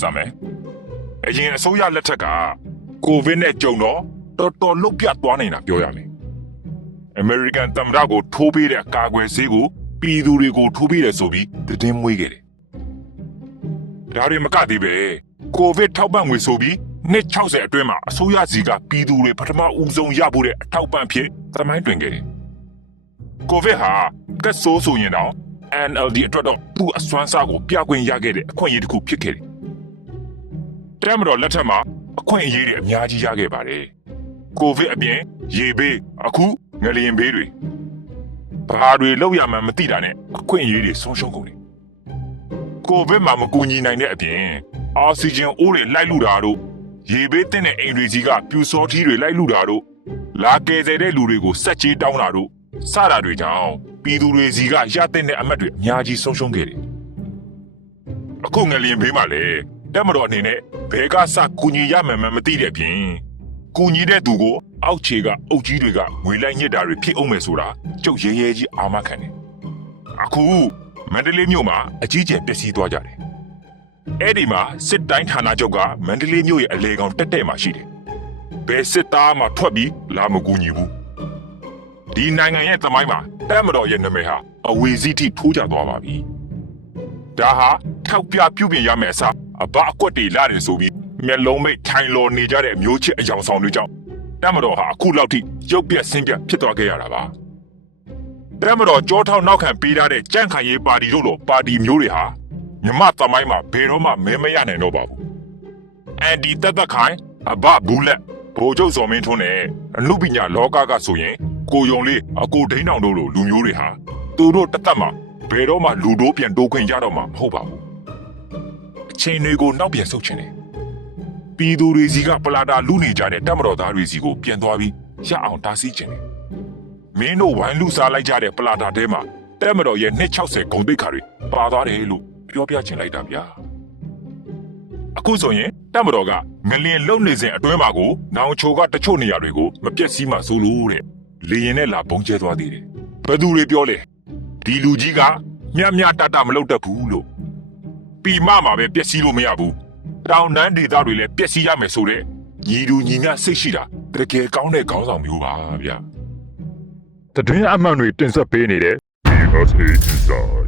စမယ်အရင်အစိုးရလက်ထက်ကကိုဗစ်နဲ့ကြုံတော့တော်တော်လုတ်ပြတ်သွားနေတာပြောရမယ်အမေရိကန်သမ္မတကိုထိုးပေးတဲ့ကာကွယ်ဆေးကိုပြည်သူတွေကိုထိုးပေးတယ်ဆိုပြီးသတင်းမွေးခဲ့တယ်ဒါတွေမကသေးပဲကိုဗစ်ထောက်ပံ့ငွေဆိုပြီးနှစ်60အတွင်းမှာအစိုးရစီကပြည်သူတွေပထမဦးဆုံးရဖို့တဲ့အထောက်ပံ့ဖြစ်သမိုင်းတွင်ခဲ့တယ်ကိုဗစ်ဟာကတ်ဆိုးဆိုရင်တော့ NLD အတွက်တော့သူ့အစွမ်းစားကိုပြခွင့်ရခဲ့တဲ့အခွင့်အရေးတစ်ခုဖြစ်ခဲ့တယ်။ တမ်မတော်လက်ထက်မှာအခွင့်အရေးတွေအများကြီးရခဲ့ပါတယ်။ကိုဗစ်အပြင်ရေဘေးအခုငလျင်ဘေးတွေဘာတွေလောက်ရမှန်းမသိတာနဲ့အခွင့်အရေးတွေဆုံးရှုံးကုန်တယ်။ကိုဗစ်မှာမကူညီနိုင်တဲ့အပြင်အောက်ဆီဂျင်အိုးတွေလိုက်လူတာတို့ရေဘေးတင်တဲ့အိမ်တွေကြီးကပြူစောထီးတွေလိုက်လူတာတို့လာကယ်ဆယ်တဲ့လူတွေကိုစက်ကြီးတောင်းတာတို့စတာတွေကြောင့်ပြည်သူတွေစီကရတဲ့အမတ်တွေအများကြီးဆုံးရှုံးခဲ့တယ်။အခုငလျင်ဘေးမှာလေ တက်မတော်အနေနဲ့ဘဲကစကူညီရမယ်မမသိတဲ့အပြင်ကူညီတဲ့သူကိုအောက်ခြေကအုပ်ကြီးတွေကငွေလိုက်ညစ်တာတွေဖြစ်အောင်မယ်ဆိုတာကျုပ်ရဲရဲကြီးအာမခံတယ်။အခုမန္တလေးမြို့မှာအကြီးကျယ်ပျက်စီးသွားကြတယ်။အဲ့ဒီမှာစစ်တိုင်းဌာနချုပ်ကမန္တလေးမြို့ရဲ့အလေကောင်တက်တဲ့မှာရှိတယ်။ဘယ်စစ်သားမှထွက်ပြီးလာမကူညီဘူး။ဒီနိုင်ငံရဲ့သမိုင်းမှာတက်မတော်ရဲ့နာမည်ဟာအဝေစီးထိထိုးကျသွားပါပြီ။ဒါဟာထောက်ပြပြုပြင်ရမယ့်အစား အဘအကွက်တွေလာတယ်ဆိုပြီးမျက်လုံးမိတ်ထိုင်လော်နေကြတဲ့မျိုးချစ်အယောင်ဆောင်တွေကြောင့်တက်မတော်ဟာအခုလောက်ထိရုပ်ပြက်ဆင်းပြက်ဖြစ်သွားခဲ့ရတာပါ။တက်မတော်ကြောထောက်နောက်ခံပေးထားတဲ့ကြန့်ခိုင်ရေးပါတီတို့လိုပါတီမျိုးတွေဟာမြမသမိုင်းမှာဘယ်တော့မှမဲမရနိုင်တော့ပါဘူး။အန်ဒီတက်သက်ခိုင်အဘဘူးလက်ဗိုလ်ချုပ်စော်မင်းထွန်းနဲ့အမှုပညာလောကကဆိုရင်ကိုယုံလေးအကိုဒိန်းတောင်တို့လိုလူမျိုးတွေဟာသူတို့တစ်သက်မှာဘယ်တော့မှလူတို့ပြန်တိုးခွင့်ရတော့မှာမဟုတ်ပါဘူးအ ချိန်တွေကိုနောက်ပြန်ဆုတ်ချင်တယ်ပြည်သူတွေစီကပလာတာလူနေကြတဲ့တပ်မတော်သားတွေစီကိုပြန်သွားပြီးရအောင်တားဆီးချင်တယ်မင်းတို့ဝိုင်းလူစားလိုက်ကြတဲ့ပလာတာတဲမှာတပ်မတော်ရဲ့260ဂုံတိတ်ခါတွေပါသွားတယ်လို့ပြောပြချင်လိုက်တာဗျာအခုဆိုရင်တပ်မတော်ကငလျင်လုံနေစဉ်အတွင်းမှာကိုနောင်ချိုကတချို့နေရာတွေကိုမပြက်စီးမှဆိုလို့တဲ့လေရင်နဲ့လာပုံကျဲသွားသေးတယ်။ဘယ်သူတွေပြောလဲဒီလူကြီးကမြတ်မြတ်တတမလုပ်တတ်ဘူးလို့ ပြီမမှာပဲပျက်စီးလို့မရဘူး။တောင်တန်းဒေသတွေလည်းပျက်စီးရမယ်ဆိုတဲ့ညီလူညီမျှစိတ်ရှိတာတကယ်ကောင်းတဲ့ခေါင်းဆောင်မျိုးပါဗျာ။တတွင်းအမှန်တွေတင်ဆက်ပေးနေတဲ့ USA Inside